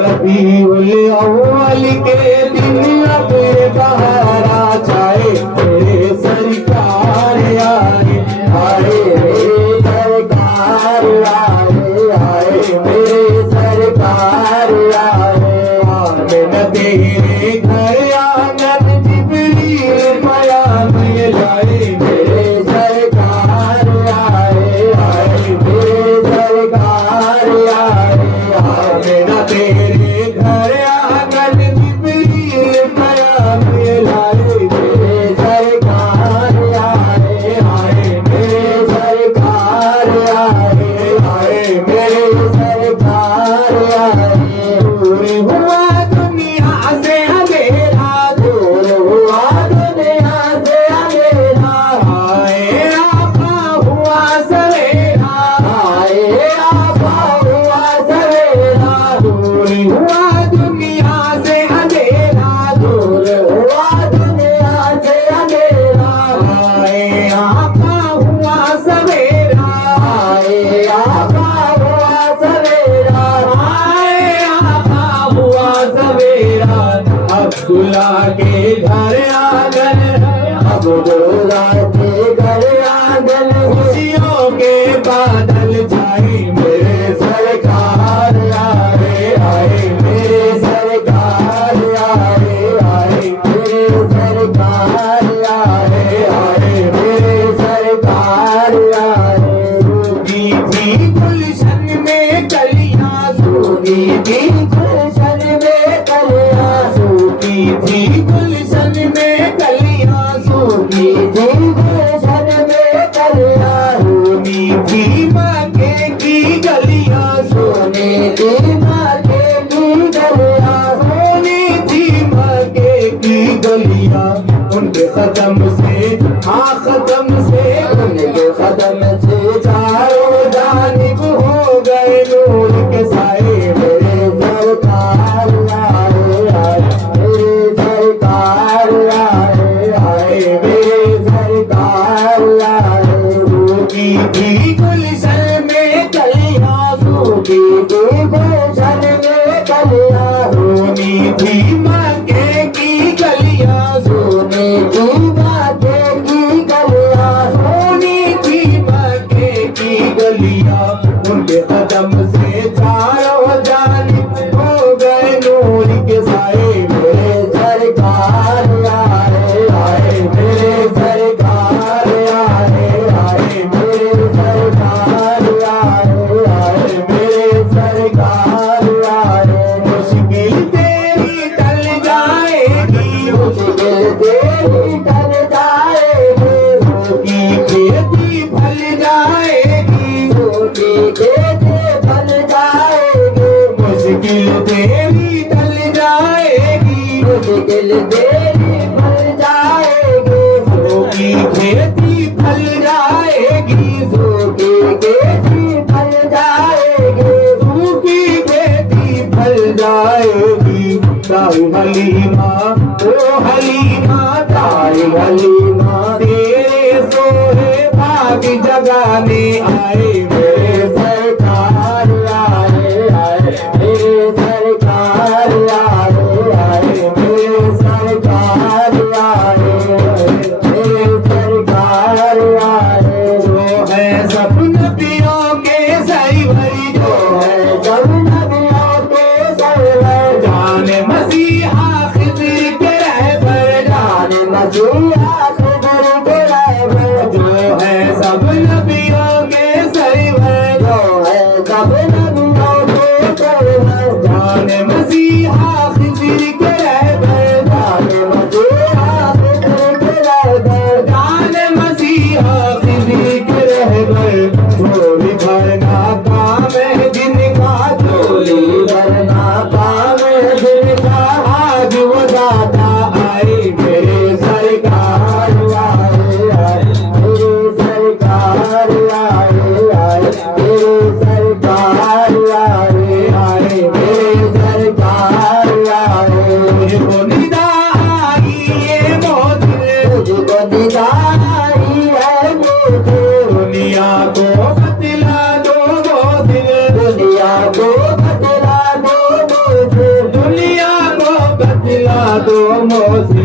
रबीउल अव्वल के दिन अब बहारा छाए, मेरे सरकार आए, आए मेरे सरकार आए, आए मेरे सरकार आए। आमिना तेरे घर आंगन जिब्रील बयान लाए, मेरे सरकार आए, आए मेरे सरकार आए। आमिना तेरे घर आंगन जिब्रील बयान लाए, मेरे सरकार आए, आए मेरे सरकार आए, आए मेरे सरकार आए। दूर हुआ दुनिया से अंधेरा, दूर हुआ दुनिया से अंधेरा, आए आपा हुआ सवेरा, आए आपा हुआ सवेरा। दूर हुआ दुनिया से अंधेरा, दूर हुआ दुनिया से अंधेरा, आए आपा हुआ सवेरा, आए आपा हुआ सवेरा, आए आपा हुआ सवेरा। अब्दुल्ला के घर आंगन, अब्दुल्ला के घर आंगन, खुशियों के बादल छाए, मेरे सरकार आए, आए मेरे सरकार आए, आए मेरे सरकार आए, आए मेरे सरकार आए। सूखी थी गुलशन में कलियां, सूखी थी गुलशन में कलियां, सूखी थी गुलशन में कलियां, सूखी थी गुलशन में कलियां। सोनी थी मक्के की गलियां, सोने की मक्के की गलियां, सोनी थी मक्के की गलियां। उनके कदम से खत्म से, उनके कदम से चारों जानिब हो गए नूर के साए, मेरे सरकार आए, आए मेरे सरकार आए, आए मेरे सरकार आए। सूखी थी गुलशन में कलियां, सूखी थी गुलशन में कलियां, सोनी थी मक्के की गलियां, सोने की मक्के की गलियां, सोनी थी मक्के की गलियां। उनके कदम से चारों जानिब हो गए नूर के साए, मेरे सरकार आए, आए मेरे सरकार आए, आए मेरे सरकार आए, आए मेरे सरकार आए। मुश्किल तेरी टल जाएगी, मुश्किल तेरी टल जाएगी, सूखी खेती फल जाएगी, सूखी खेती फल जाएगी। मुश्किल तेरी टल जाएगी, मुश्किल तेरी फल जाएगी, सूखी खेती फल जाएगी, सूखी खेती फल जाएगी, सूखी खेती फल जाएगी। ताई हलीमा ओ हलीमा, ताई हलीमा तेरे सोहे भाग जगाने आए, मेरे सरकार आए, आए मेरे सरकार आए, आए मेरे सरकार आए, मेरे सरकार आए। जो है सब नबियों के सरवर, जो है सब नबियों के सरवर, जाने मसीहा खिज़र के रहबर, जाने मसीहा खिज़र के रहबर। जो है सब नबियों के सरवर, जो है सब नबियों के सरवर, जाने मसीहा खिज़र के रहबर, जाने मसीहा खिज़र के रहबर, जाने मसीहा खिज़र के रहबर। दो मोसी